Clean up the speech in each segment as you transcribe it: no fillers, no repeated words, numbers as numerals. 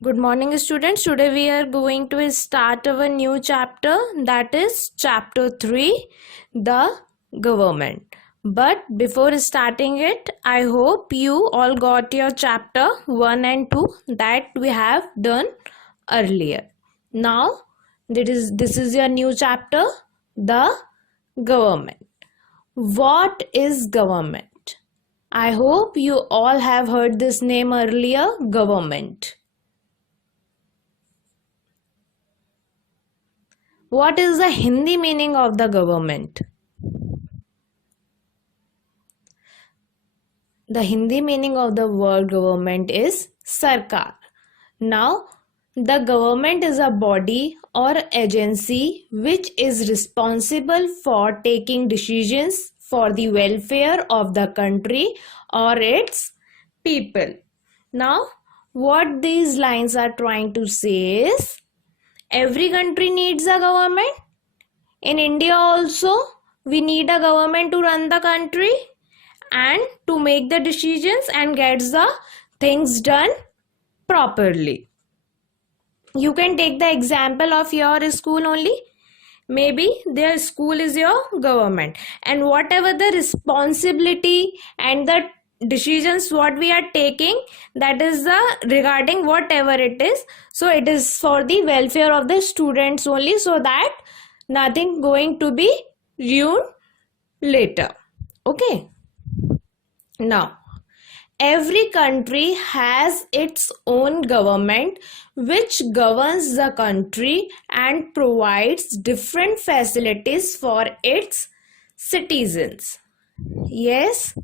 Good morning, students. Today we are going to start our new chapter, that is chapter 3, the government. But before starting it, I hope you all got your chapter 1 and 2 that we have done earlier. Now this is your new chapter, the government. What is government? I hope you all have heard this name earlier, government. What is the Hindi meaning of the government? The Hindi meaning of the word government is Sarkar. Now, the government is a body or agency which is responsible for taking decisions for the welfare of the country or its people. Now, what these lines are trying to say is, every country needs a government. In India also, we need a government to run the country and to make the decisions and gets the things done properly. You can take the example of your school only. Maybe their school is your government, and whatever the responsibility and the decisions what we are taking, that is the regarding whatever it is, so it is for the welfare of the students only, so that nothing going to be ruined later. Okay, now every country has its own government which governs the country and provides different facilities for its citizens. Yes,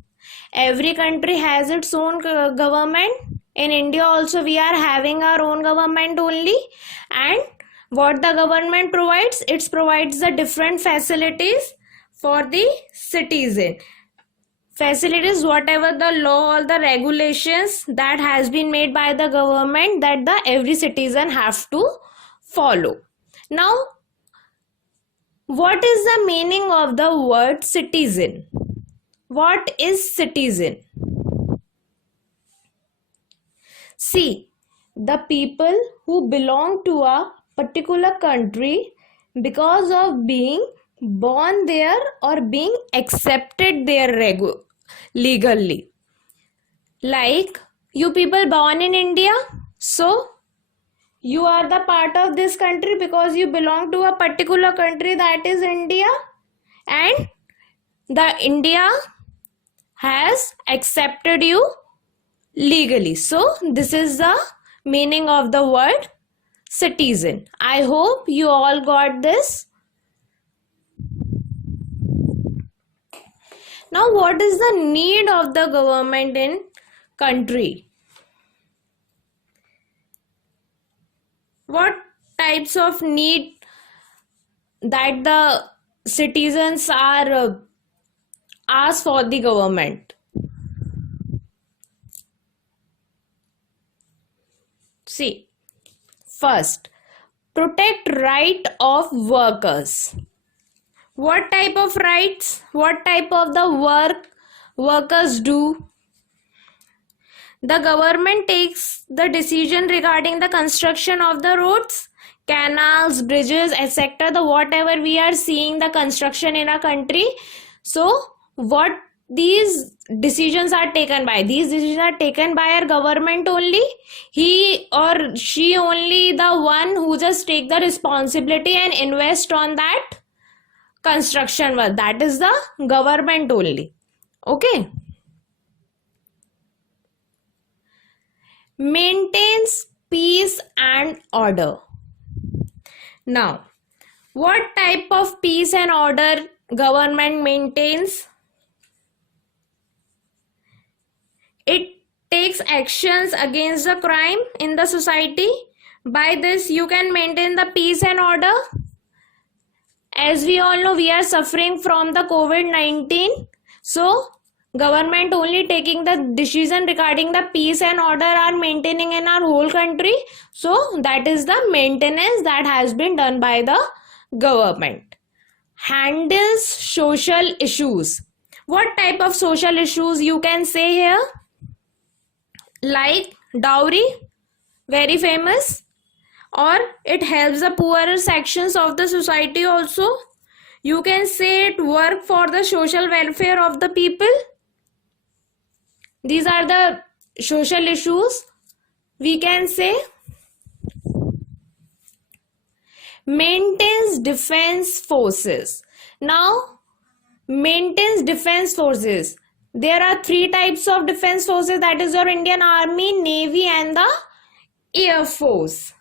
every country has its own government. In India also we are having our own government only, and what the government provides, it provides the different facilities for the citizen. Facilities, whatever the law or the regulations that has been made by the government, that the every citizen have to follow. Now, what is the meaning of the word citizen? What is citizen? See, the people who belong to a particular country because of being born there or being accepted there legally. Like you people born in India, so you are the part of this country because you belong to a particular country, that is India, and the India has accepted you legally. So this is the meaning of the word citizen. I hope you all got this. Now, what is the need of the government in country? What types of need that the citizens are asked for the government? See, first, protect right of workers. What type of rights? What type of the work workers do? The government takes the decision regarding the construction of the roads, canals, bridges, etc. The whatever we are seeing the construction in a country. So what these decisions are taken by? These decisions are taken by our government only. He or she only the one who just take the responsibility and invest on that construction work. That is the government only. Okay. Maintains peace and order. Now, what type of peace and order government maintains? It takes actions against the crime in the society. By this, you can maintain the peace and order. As we all know, we are suffering from the COVID-19. So, government only taking the decision regarding the peace and order are maintaining in our whole country. So, that is the maintenance that has been done by the government. Handles social issues. What type of social issues you can say here? Like dowry, very famous, or it helps the poorer sections of the society also. You can say it work for the social welfare of the people. These are the social issues. We can say maintains defense forces. Now, maintains defense forces. There are three types of defense forces, that is your Indian Army, Navy and the Air Force.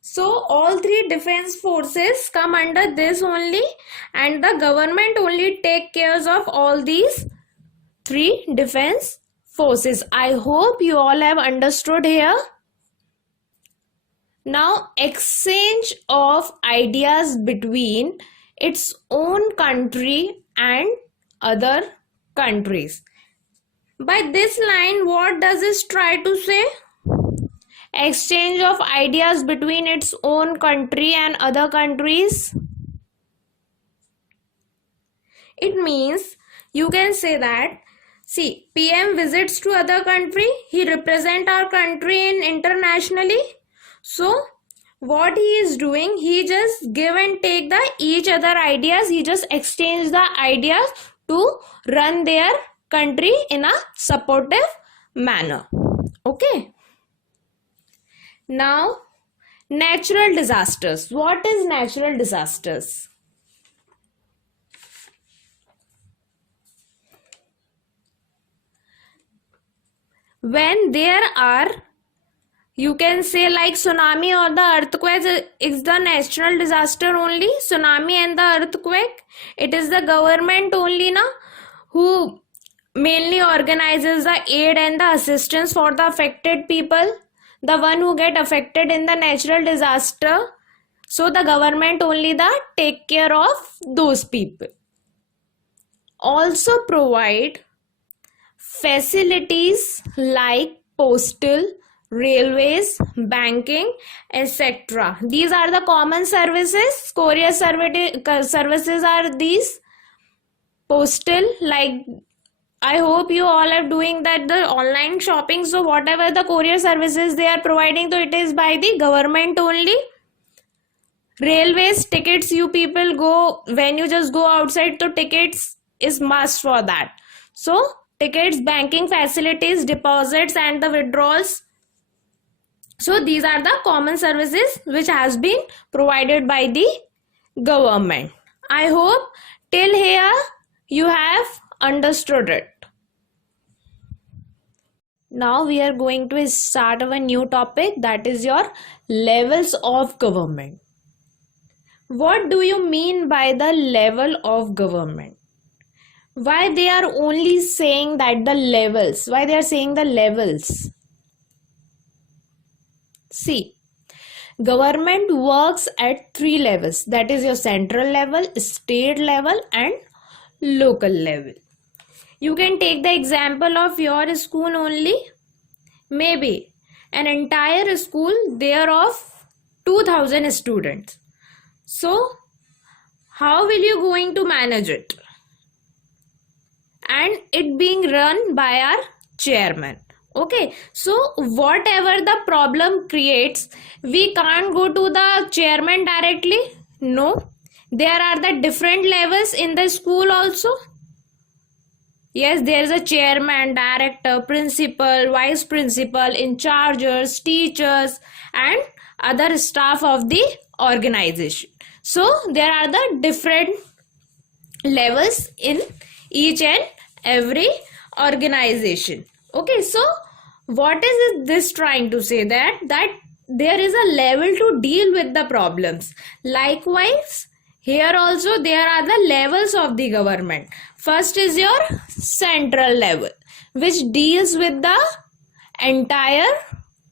So all three defense forces come under this only, and the government only take care of all these three defense forces. I hope you all have understood here. Now, exchange of ideas between its own country and other countries. By this line, what does it try to say? Exchange of ideas between its own country and other countries. It means you can say that, see, PM visits to other country, he represent our country in internationally. So what he is doing, he just give and take the each other ideas, he just exchange the ideas to run their country in a supportive manner. Okay. Now, natural disasters. What is natural disasters? When there are, you can say like tsunami or the earthquake is the natural disaster only. Tsunami and the earthquake, it is the government only na who mainly organizes the aid and the assistance for the affected people, the one who get affected in the natural disaster. So the government only the take care of those people. Also provide facilities like postal, railways, banking, etc. These are the common services. Courier services are these. Postal, like I hope you all are doing that the online shopping. So whatever the courier services they are providing, so it is by the government only. Railways, tickets, you people go, when you just go outside, so tickets is must for that. So tickets, banking facilities, deposits and the withdrawals. So these are the common services which has been provided by the government. I hope till here you have understood it. Now we are going to start our new topic, that is your levels of government. What do you mean by the level of government? Why they are only saying that the levels? Why they are saying the levels? See, government works at three levels, that is your central level, state level and local level. You can take the example of your school only. Maybe an entire school there of 2000 students. So how will you going to manage it? And it being run by our chairman. Okay, so whatever the problem creates, we can't go to the chairman directly. No, there are the different levels in the school also. Yes, there is a chairman, director, principal, vice principal, in charges, teachers and other staff of the organization. So there are the different levels in each and every organization. Okay, so what is this trying to say? That there is a level to deal with the problems. Likewise, here also there are the levels of the government. First is your central level, which deals with the entire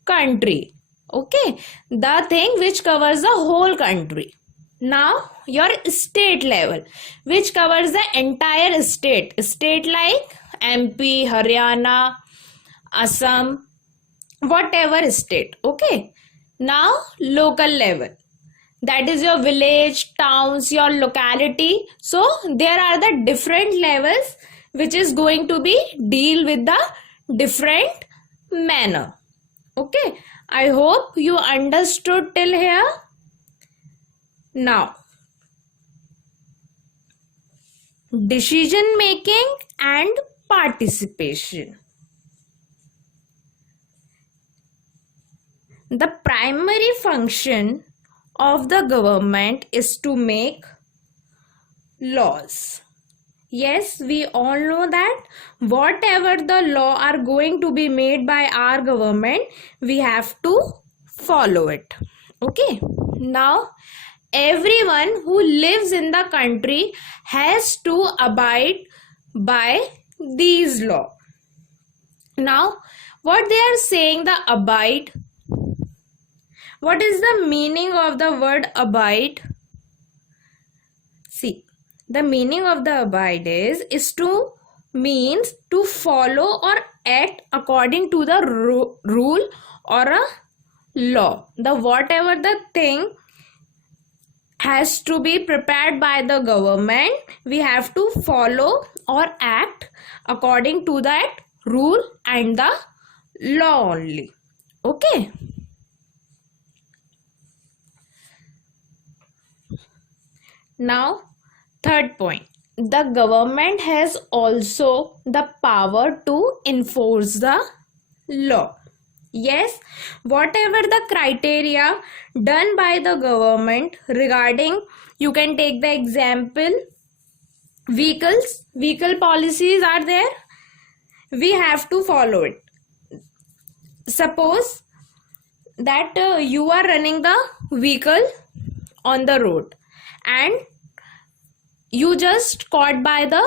country. Okay, the thing which covers the whole country. Now your state level, which covers the entire state. State like MP, Haryana, Assam, whatever state. Okay. Now local level. that is your village, towns, your locality. So there are the different levels which is going to be deal with the different manner. Okay, I hope you understood till here. Now, decision making and participation. The primary function of the government is to make laws. Yes, we all know that whatever the law are going to be made by our government, we have to follow it. Okay, now everyone who lives in the country has to abide by these laws. Now, what they are saying, the abide, what is the meaning of the word abide? See, the meaning of the abide is to means to follow or act according to the rule or a law. The whatever the thing has to be prepared by the government, we have to follow or act according to that rule and the law only. Okay. Now, third point, the government has also the power to enforce the law. Yes, whatever the criteria done by the government regarding, you can take the example, vehicle policies are there, we have to follow it. Suppose that you are running the vehicle on the road and you just caught by the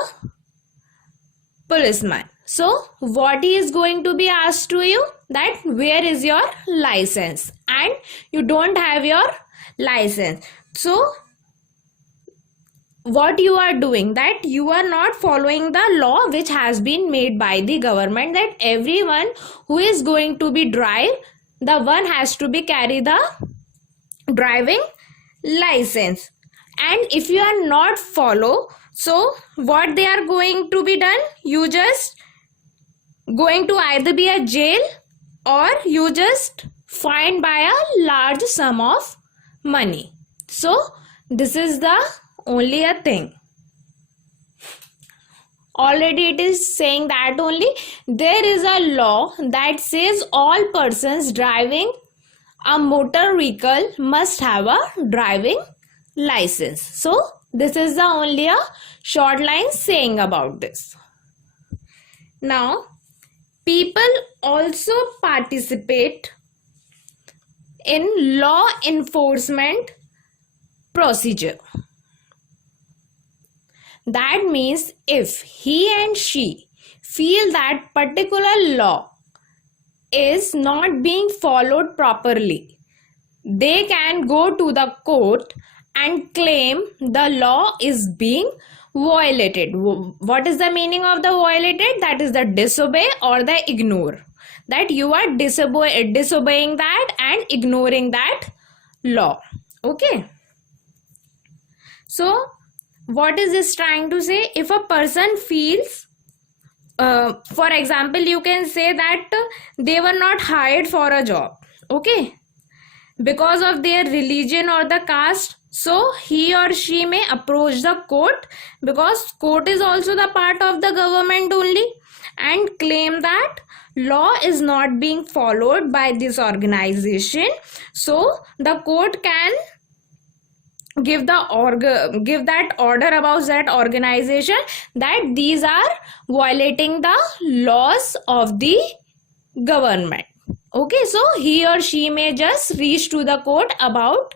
policeman. So what he is going to be asked to you, that where is your license, and you don't have your license. So what you are doing, that you are not following the law which has been made by the government, that everyone who is going to be drive, the one has to be carry the driving license. And if you are not follow, so what they are going to be done, you just going to either be a jail or you just fined by a large sum of money. So this is the only a thing. Already it is saying that only there is a law that says all persons driving a motor vehicle must have a driving license. So this is the only a short line saying about this. Now, people also participate in law enforcement procedure. That means if he and she feel that particular law is not being followed properly, they can go to the court and claim the law is being violated. What is the meaning of the violated? That is the disobey or the ignore. That you are disobeying that and ignoring that law. Okay. So what is this trying to say? If a person feels, for example, you can say that they were not hired for a job. Okay. Because of their religion or the caste, so he or she may approach the court, because court is also the part of the government only, and claim that law is not being followed by this organization. So the court can give that order about that organization, that these are violating the laws of the government. Okay, so he or she may just reach to the court about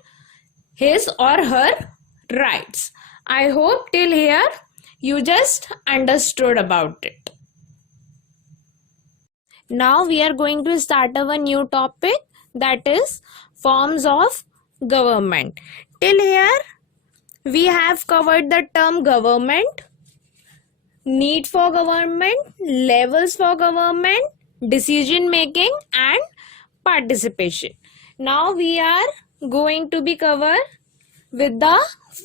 his or her rights. I hope till here you just understood about it. Now we are going to start our new topic, that is forms of government. Till here we have covered the term government, need for government, levels for government, decision making and participation. Now we are going to be cover with the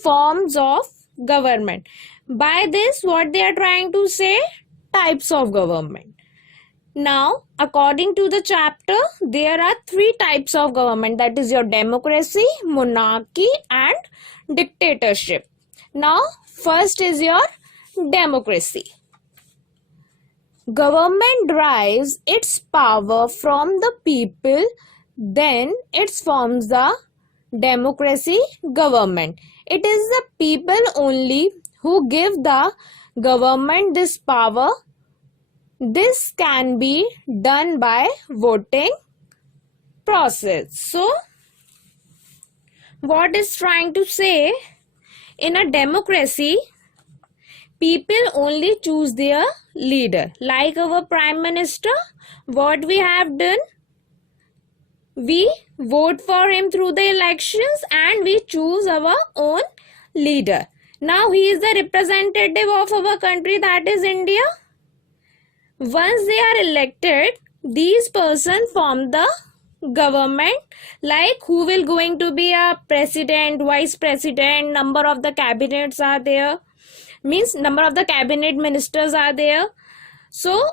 forms of government. By this, what they are trying to say? Types of government. Now, according to the chapter, there are three types of government. That is your democracy, monarchy and dictatorship. Now, first is your democracy. Government derives its power from the people, then it forms the democracy government. It is the people only who give the government this power. This can be done by voting process. So, what is trying to say? In a democracy, people only choose their leader. Like our Prime Minister, what we have done? We vote for him through the elections and we choose our own leader. Now he is the representative of our country, that is India. Once they are elected, these persons form the government, like who will going to be a president, vice president, number of the cabinets are there, means number of the cabinet ministers are there. So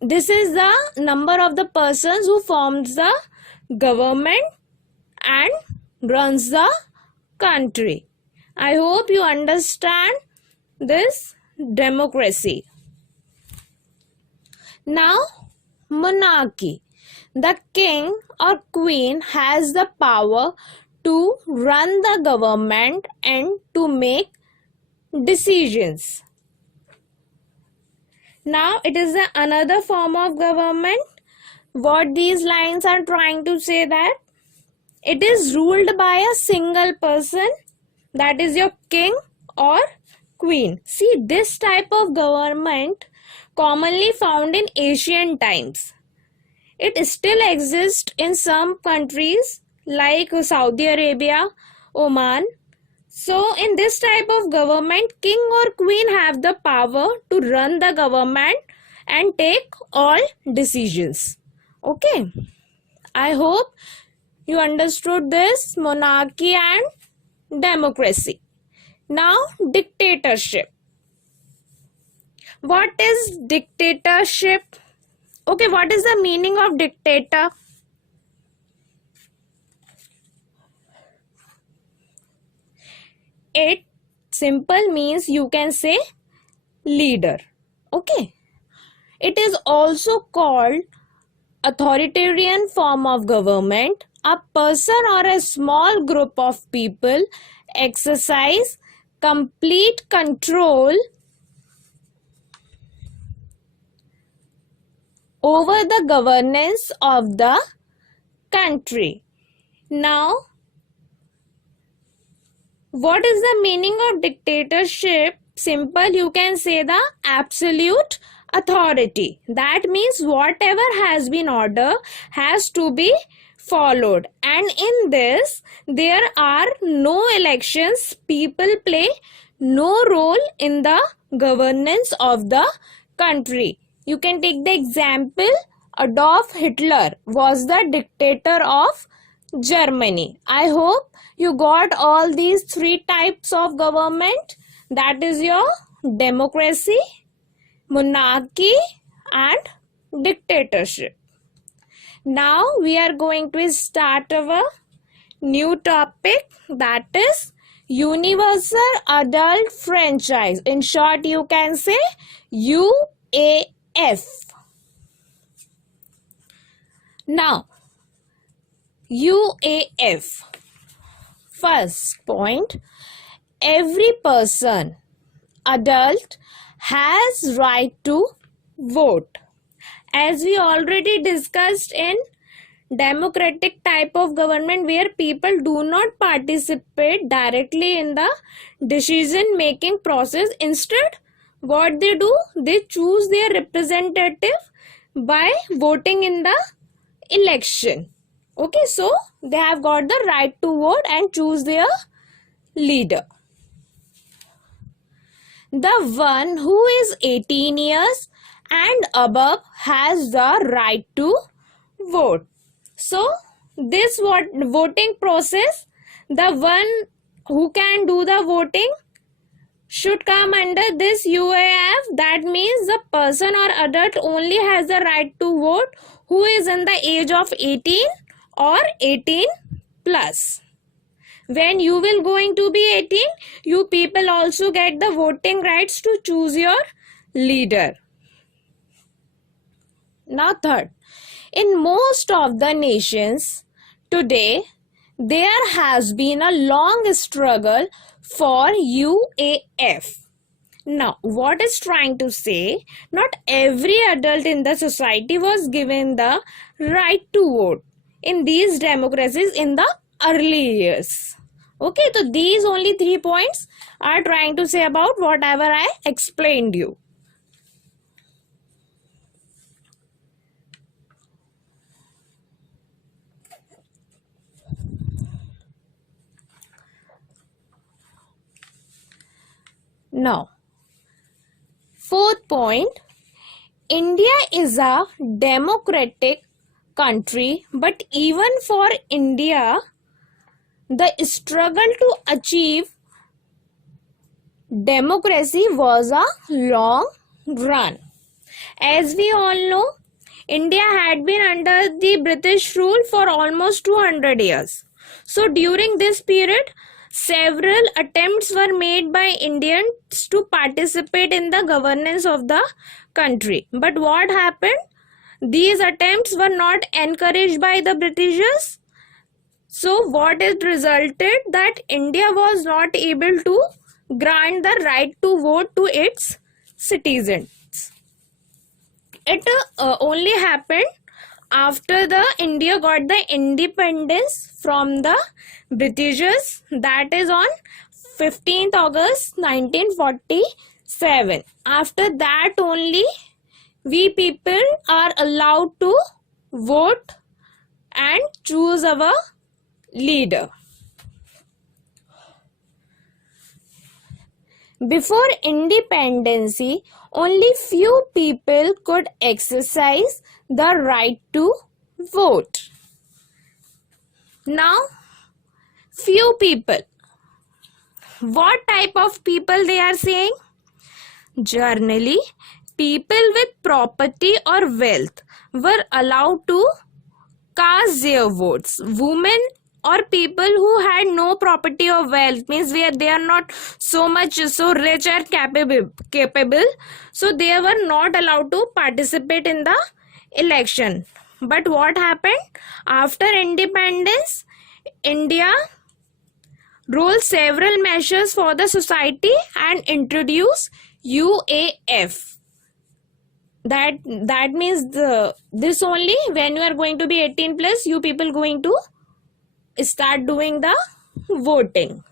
this is the number of the persons who forms the government and runs the country. I hope you understand this democracy. Now, monarchy. The king or queen has the power to run the government and to make decisions. Now, it is another form of government. What these lines are trying to say that it is ruled by a single person, that is your king or queen. See, this type of government commonly found in ancient times. It still exists in some countries like Saudi Arabia, Oman. So in this type of government, king or queen have the power to run the government and take all decisions. Okay. I hope you understood this monarchy and democracy. Now, dictatorship. What is dictatorship? Okay, what is the meaning of dictator? It simple means you can say leader. Okay. It is also called authoritarian form of government. A person or a small group of people exercise complete control over the governance of the country. Now, what is the meaning of dictatorship? Simple, you can say the absolute authority. That means whatever has been ordered has to be followed. And in this, there are no elections. People play no role in the governance of the country. You can take the example, Adolf Hitler was the dictator of Germany. I hope you got all these three types of government. That is your democracy, monarchy and dictatorship. Now we are going to start our new topic, that is universal adult franchise. In short, you can say UAF. Now, UAF. First point, every person, adult, has right to vote. As we already discussed in democratic type of government where people do not participate directly in the decision making process. Instead, what they do, they choose their representative by voting in the election. Okay, so they have got the right to vote and choose their leader. The one who is 18 years and above has the right to vote. So this voting process the one who can do the voting should come under this UAF. That means the person or adult only has the right to vote who is in the age of 18 or 18 plus. When you will going to be 18, you people also get the voting rights to choose your leader. Now third, in most of the nations today, there has been a long struggle for UAF. Now, what is trying to say? Not every adult in the society was given the right to vote in these democracies in the early years. Okay, so these only 3 points are trying to say about whatever I explained you. Now, fourth point, India is a democratic country, but even for India, the struggle to achieve democracy was a long run. As we all know, India had been under the British rule for almost 200 years. So during this period, several attempts were made by Indians to participate in the governance of the country. But what happened? These attempts were not encouraged by the Britishers. So what it resulted that India was not able to grant the right to vote to its citizens. It only happened after the India got the independence from the Britishers, that is on 15th August 1947. After that only we people are allowed to vote and choose our leader. Before independency, only few people could exercise the right to vote. Now, few people. What type of people they are saying? Generally, people with property or wealth were allowed to cast their votes. Women or people who had no property or wealth, means where they are not so rich or capable, so they were not allowed to participate in the election. But what happened? After independence, India rolled several measures for the society and introduced UAF. That means this only when you are going to be 18 plus, you people going to start doing the voting.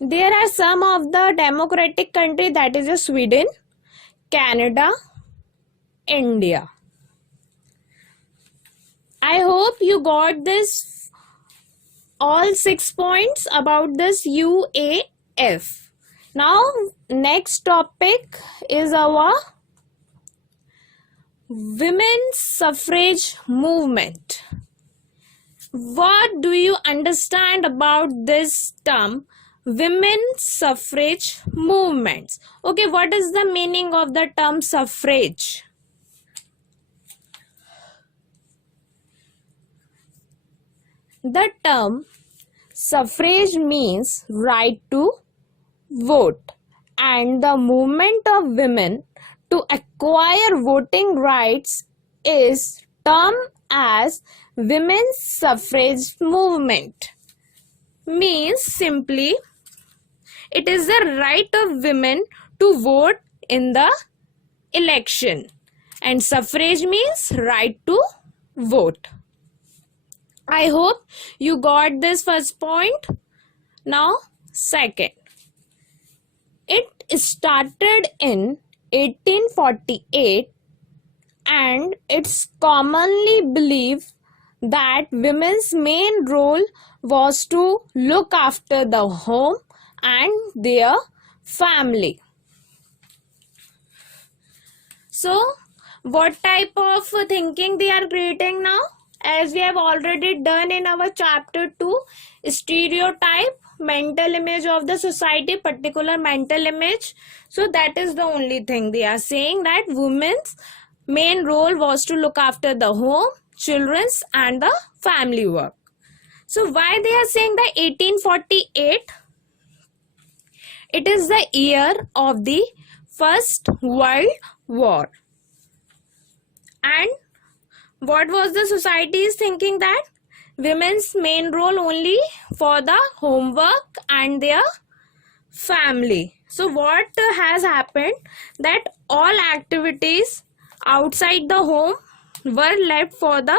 There are some of the democratic country, that is Sweden, Canada, India. I hope you got this all 6 points about this UAF. Now next topic is our women's suffrage movement. What do you understand about this term, women's suffrage movements? Okay, what is the meaning of the term suffrage? The term suffrage means right to vote, and the movement of women to acquire voting rights is termed as women's suffrage movement. Means simply it is the right of women to vote in the election, and suffrage means right to vote. I hope you got this first point. Now second, it started in 1848 and it's commonly believed that women's main role was to look after the home and their family. So, what type of thinking they are creating now? as we have already done in our chapter 2, stereotype, mental image of the society, particular mental image. So that is the only thing they are saying, that women's main role was to look after the home, children's and the family work. So why they are saying the 1848? It is the year of the First World War. And what was the society is thinking, that women's main role only for the homework and their family. So what has happened, that all activities outside the home were left for the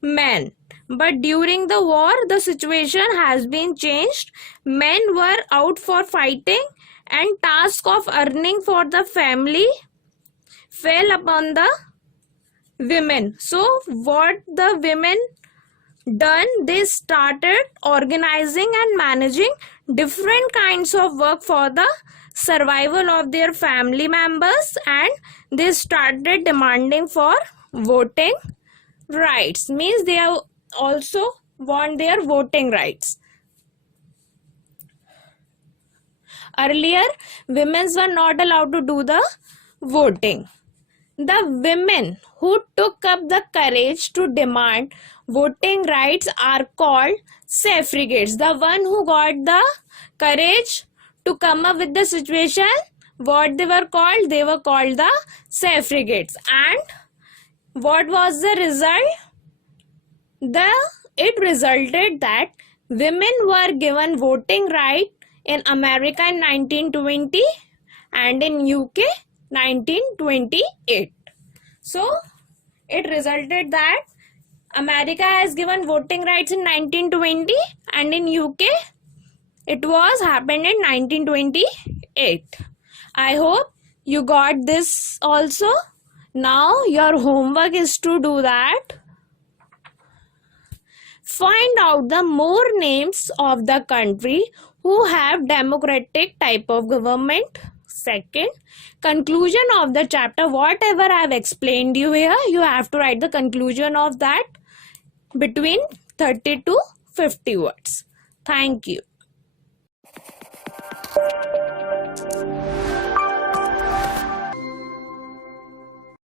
men. But during the war, the situation has been changed. Men were out for fighting and task of earning for the family fell upon the women. So what the women done, they started organizing and managing different kinds of work for the survival of their family members, and they started demanding for voting rights. Means they have also want their voting rights. Earlier, women were not allowed to do the voting. The women who took up the courage to demand voting rights are called suffragettes. The one who got the courage to come up with the situation, what they were called? They were called the suffragettes. And what was the result? It resulted that women were given voting right in America in 1920 and in UK 1928. So it resulted that America has given voting rights in 1920 and in UK it was happened in 1928. I hope you got this also. Now your homework is to do that. Find out the more names of the country who have democratic type of government. Second, conclusion of the chapter. Whatever I have explained you here, you have to write the conclusion of that between 30 to 50 words. Thank you.